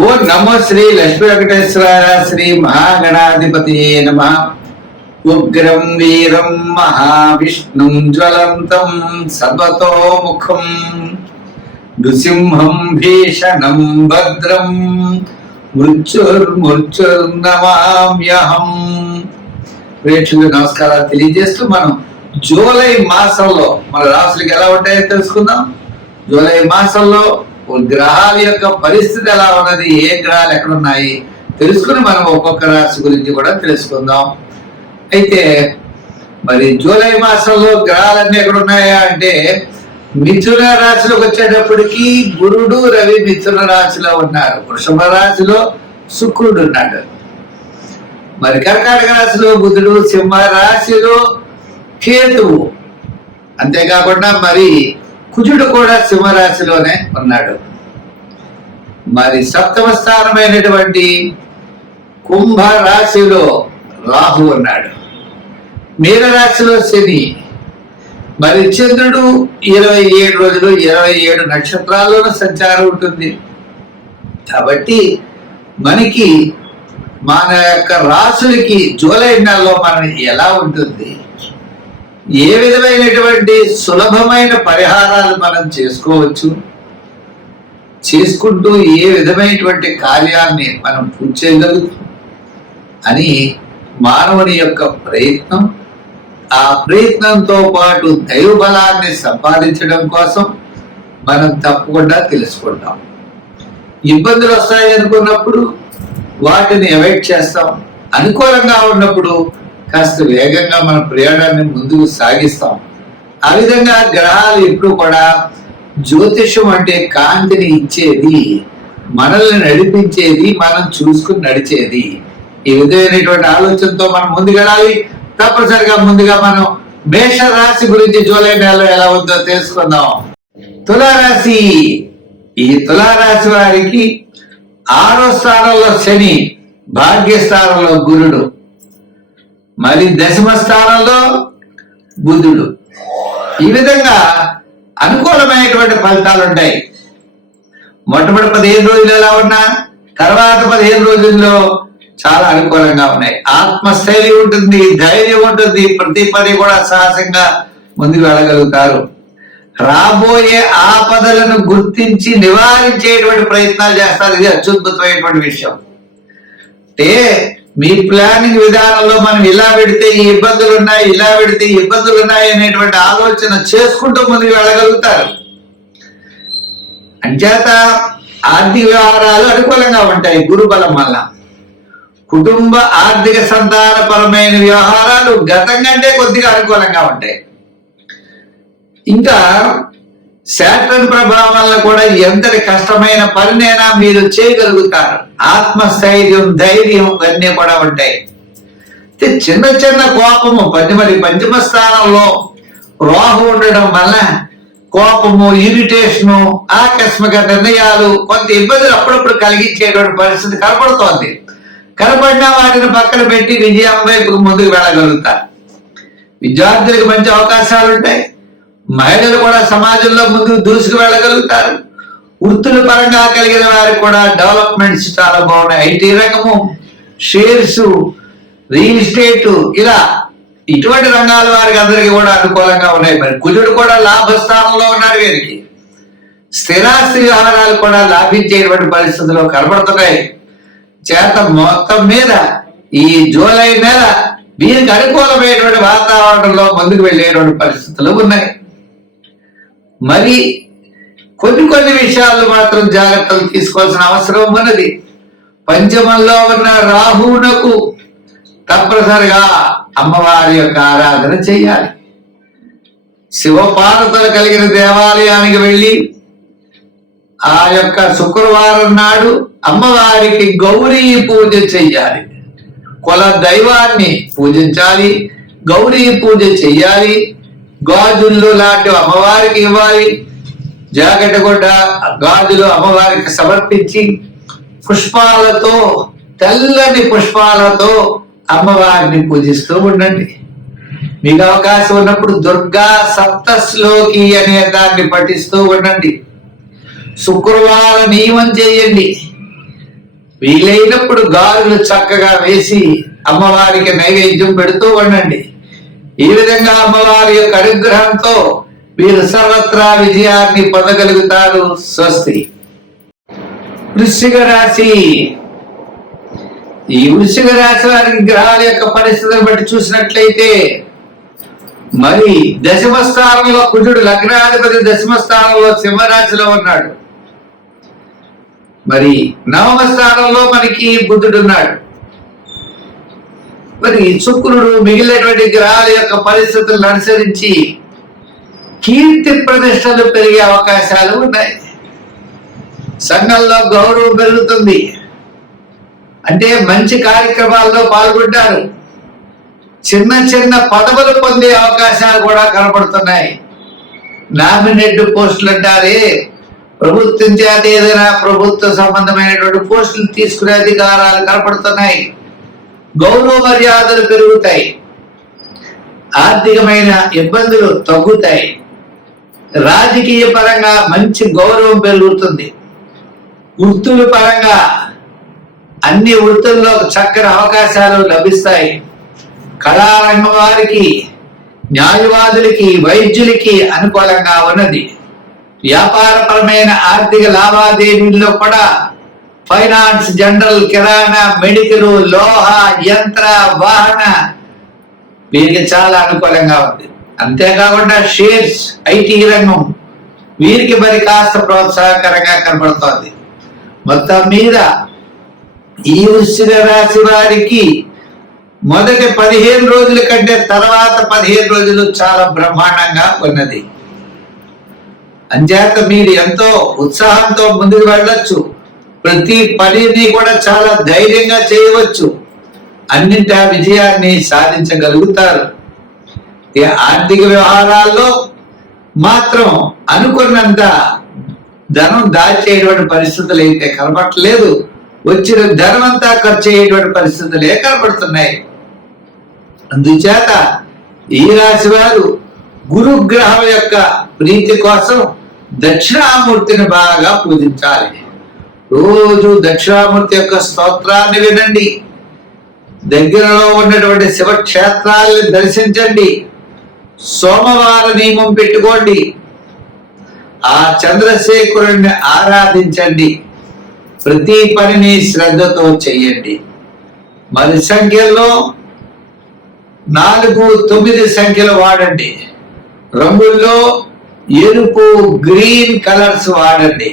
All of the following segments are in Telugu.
ఓ నమో శ్రీ లక్ష్మీ వెంకటేశ్వర శ్రీ మహాగణాధిపతి నమ. ఉగ్రం వీరం మహావిష్ణుం జ్వలంతం సర్వతోముఖం నృసింహం భీషణం భద్రం మృత్యుర్నమామ్యహం. ప్రేక్షకులకు నమస్కారాలు తెలియజేస్తూ మనం జూలై మాసంలో మన రాశులకు ఎలా ఉంటాయో తెలుసుకుందాం. జూలై మాసంలో గ్రహాల యొక్క పరిస్థితి ఎలా ఉన్నది, ఏ గ్రహాలు ఎక్కడ ఉన్నాయి తెలుసుకుని మనం ఒక్కొక్క రాశి గురించి కూడా తెలుసుకుందాం. అయితే మరి జూలై మాసంలో గ్రహాలన్నీ ఎక్కడ ఉన్నాయా అంటే మిథున రాశిలోకి వచ్చేటప్పటికి గురుడు రవి మిథున రాశిలో ఉన్నారు. వృషభ రాశిలో శుక్రుడు ఉన్నాడు. మరి కర్కాటక రాశిలో బుధుడు, సింహ రాశిలో కేతువు, అంతేకాకుండా మరి కుజుడు కూడా సింహరాశిలోనే ఉన్నాడు. మరి సప్తమ స్థానమైనటువంటి కుంభ రాశిలో రాహు ఉన్నాడు. మీనరాశిలో శని. మరి చంద్రుడు 27 రోజులు 27 నక్షత్రాల్లోనూ సంచారం ఉంటుంది. కాబట్టి మనకి మన యొక్క రాశులకి జూలై నెలలో మనం ఎలా ఉంటుంది, ఏ విధమైనటువంటి సులభమైన పరిహారాలు మనం చేసుకోవచ్చు, చేసుకుంటూ ఏ విధమైనటువంటి కార్యాన్ని మనం పూర్తి చేయగలుగుతాం అని మానవుని యొక్క ప్రయత్నం. ఆ ప్రయత్నంతో పాటు దైవ బలాన్ని సంపాదించడం కోసం మనం తప్పకుండా తెలుసుకుంటాం. ఇబ్బందులు వస్తాయి అనుకున్నప్పుడు వాటిని అవాయిడ్ చేస్తాం. అనుకూలంగా ఉన్నప్పుడు కాస్త వేగంగా మన ప్రయాణాన్ని ముందుకు సాగిస్తాం. ఆ విధంగా గ్రహాలు ఎప్పుడు కూడా జ్యోతిషం అంటే కాంతిని ఇచ్చేది, మనల్ని నడిపించేది, మనం చూసుకుని నడిచేది. ఈ విధమైనటువంటి ఆలోచనతో మనం ముందుకెళ్ళాలి. తప్పనిసరిగా ముందుగా మనం మేష రాశి గురించి జూలై నెలలో ఎలా ఉందో తెలుసుకుందాం. తులారాశి. ఈ తులారాశి వారికి 6వ స్థానంలో శని, భాగ్యస్థానంలో గురుడు, మరి 10వ స్థానంలో బుధుడు. ఈ విధంగా అనుకూలమైనటువంటి ఫలితాలు ఉంటాయి. మొట్టమొదటి 15 రోజులు ఎలా ఉన్నా తర్వాత 15 రోజుల్లో చాలా అనుకూలంగా ఉన్నాయి. ఆత్మస్థైర్యం ఉంటుంది, ధైర్యం ఉంటుంది, ప్రతి పని కూడా సాహసంగా ముందుకు వెళ్ళగలుగుతారు. రాబోయే ఆపదలను గుర్తించి నివారించేటువంటి ప్రయత్నాలు చేస్తారు. ఇది అత్యద్భుతమైనటువంటి విషయం. అంటే మీ ప్లానింగ్ విధానంలో మనం ఇలా పెడితే ఈ ఇబ్బందులు ఉన్నాయి, ఇలా పెడితే ఈ ఇబ్బందులు ఉన్నాయి అనేటువంటి ఆలోచన చేసుకుంటూ ముందుకు వెళ్ళగలుగుతారు. అంచేత ఆర్థిక వ్యవహారాలు అనుకూలంగా ఉంటాయి గురుబలం వల్ల. కుటుంబ ఆర్థిక సంతానపరమైన వ్యవహారాలు గతం కంటే కొద్దిగా అనుకూలంగా ఉంటాయి. ఇంకా శాటర్న్ ప్రభావం వల్ల కూడా ఎంతటి కష్టమైన పనినైనా మీరు చేయగలుగుతారు. ఆత్మస్థైర్యం, ధైర్యం అన్నీ కూడా ఉంటాయి. చిన్న చిన్న కోపము, మరి 5వ స్థానంలో రాహు ఉండడం వల్ల కోపము, ఇరిటేషను, ఆకస్మిక నిర్ణయాలు, కొంత ఇబ్బందులు అప్పుడప్పుడు కలిగించేటువంటి పరిస్థితి కనపడుతోంది. కనపడినా వాటిని పక్కన పెట్టి విజయం వైపు ముందుకు వెళ్ళగలుగుతారు. విద్యార్థులకు మంచి అవకాశాలు ఉంటాయి. మహిళలు కూడా సమాజంలో ముందుకు దూసుకు వెళ్ళగలుగుతారు. వృత్తుల పరంగా కలిగిన వారికి కూడా డెవలప్మెంట్స్ చాలా బాగున్నాయి. ఐటీ రంగము, షేర్స్, రియల్ ఎస్టేట్, ఇలా ఇటువంటి రంగాల వారికి అందరికీ కూడా అనుకూలంగా ఉన్నాయి. మరి కుజుడు కూడా లాభస్థానంలో ఉన్నాడు. వీరికి స్థిరాస్తి వ్యవహారాలు కూడా లాభించేటువంటి పరిస్థితుల్లో కనబడుతున్నాయి. చేత మొత్తం మీద ఈ జూలై నెల వీరికి అనుకూలమైనటువంటి వాతావరణంలో ముందుకు వెళ్ళేటువంటి పరిస్థితులు ఉన్నాయి. మరి కొన్ని విషయాల్లో మాత్రం జాగ్రత్తలు తీసుకోవాల్సిన అవసరం ఉన్నది. పంచమంలో ఉన్న రాహువునకు తప్పనిసరిగా అమ్మవారి యొక్క ఆరాధన చేయాలి. శివపార్వతులు కలిగిన దేవాలయానికి వెళ్ళి ఆ యొక్క శుక్రవారం నాడు అమ్మవారికి గౌరీ పూజ చెయ్యాలి. కుల దైవాన్ని పూజించాలి, గౌరీ పూజ చెయ్యాలి. గాజులు లాంటివి అమ్మవారికి ఇవ్వాలి. జాకెట్ కూడా గాజులు అమ్మవారికి సమర్పించి పుష్పాలతో, తెల్లని పుష్పాలతో అమ్మవారిని పూజిస్తూ ఉండండి. మీకు అవకాశం ఉన్నప్పుడు దుర్గా సప్తశ్లోకి అనే దాన్ని పఠిస్తూ ఉండండి. శుక్రవారం నియమం చేయండి. వీలైనప్పుడు గాలులు చక్కగా వేసి అమ్మవారికి నైవేద్యం పెడుతూ ఉండండి. ఈ విధంగా అమ్మవారి యొక్క అనుగ్రహంతో మీరు సర్వత్రా విజయాన్ని పొందగలుగుతారు. స్వస్తి. వృశ్చిక రాశి. ఈ వృశ్చిక రాశి వారికి గ్రహాల యొక్క పరిస్థితులను బట్టి చూసినట్లయితే మరి దశమ స్థానంలో కుజుడు, లగ్నాధిపతి దశమ స్థానంలో సింహరాశిలో ఉన్నాడు. మరి నవమ స్థానంలో మనకి బుధుడు ఉన్నాడు. మరి శుక్రుడు మిగిలినటువంటి గ్రహాల యొక్క పరిస్థితులను అనుసరించి కీర్తి ప్రతిష్టలు పెరిగే అవకాశాలు ఉన్నాయి. సంఘంలో గౌరవం పెరుగుతుంది. అంటే మంచి కార్యక్రమాల్లో పాల్గొంటారు. చిన్న చిన్న పదవులు పొందే అవకాశాలు కూడా కనపడుతున్నాయి. నామినేట్ పోస్టులు అంటారే, ప్రభుత్వం చేత ఏదైనా ప్రభుత్వ సంబంధమైనటువంటి పోస్టులు తీసుకునే అధికారాలు కనపడుతున్నాయి. గౌరవ మర్యాదలు పెరుగుతాయి. ఆర్థికమైన ఇబ్బందులు తగ్గుతాయి. రాజకీయ పరంగా మంచి గౌరవం పెరుగుతుంది. వృత్తుల పరంగా అన్ని వృత్తుల్లో చక్కని అవకాశాలు లభిస్తాయి. కళారంగం వారికి, న్యాయవాదులకి, వైద్యులకి అనుకూలంగా ఉన్నది. వ్యాపారపరమైన ఆర్థిక లావాదేవీల్లో కూడా ఫైనాన్స్, జనరల్, కిరాణా, మెడికల్, లోహ, యంత్ర, వాహన వీరికి చాలా అనుకూలంగా ఉంది. అంతేకాకుండా షేర్స్, ఐటీ రంగం వీరికి మరి కాస్త ప్రోత్సాహకరంగా కనబడుతోంది. మొత్తం మీద ఈ వృశ్చిక రాశి వారికి మొదటి 15 రోజుల కంటే తర్వాత 15 రోజులు చాలా బ్రహ్మాండంగా ఉన్నది. అంచేత మీరు ఎంతో ఉత్సాహంతో ముందుకు వెళ్ళొచ్చు. ప్రతి పనిని కూడా చాలా ధైర్యంగా చేయవచ్చు. అన్నింటా విజయాన్ని సాధించగలుగుతారు. ఆర్థిక వ్యవహారాల్లో మాత్రం అనుకున్నంత ధనం దాచేటువంటి పరిస్థితులు అయితే కనపడలేదు. వచ్చిన ధనం అంతా ఖర్చు అయ్యేటువంటి పరిస్థితులే కనపడుతున్నాయి. అందుచేత ఈ రాశి వారు గురుగ్రహం యొక్క ప్రీతి కోసం దక్షిణామూర్తిని బాగా పూజించాలి. రోజు దక్షిణామూర్తి యొక్క స్తోత్రాన్ని వినండి. దగ్గరలో ఉన్నటువంటి శివక్షేత్రాలను దర్శించండి. సోమవార నియమం పెట్టుకోండి. ఆ చంద్రశేఖరుణ్ణి ఆరాధించండి. ప్రతి పనిని శ్రద్ధతో చెయ్యండి. మరి సంఖ్యల్లో 4, 9 సంఖ్యలు వాడండి. రంగుల్లో ఎరుపు, గ్రీన్ కలర్స్ వాడండి.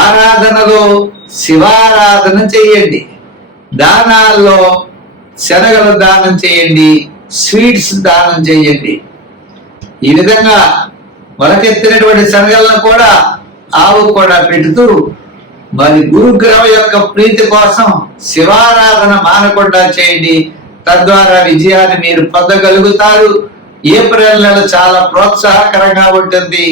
ఆరాధనలో శివారాధన చేయండి. దానాల్లో శనగలు దానం చేయండి. స్వీట్స్ దానం చేయండి. ఈ విధంగా మొలకెత్తినటువంటి శనగలను కూడా ఆవు కూడా పెడుతూ మరి గురుగ్రహం యొక్క ప్రీతి కోసం శివారాధన మానకుండా చేయండి. తద్వారా విజయాన్ని మీరు పొందగలుగుతారు. ఏప్రిల్ నెల చాలా ప్రోత్సాహకరంగా ఉంటుంది.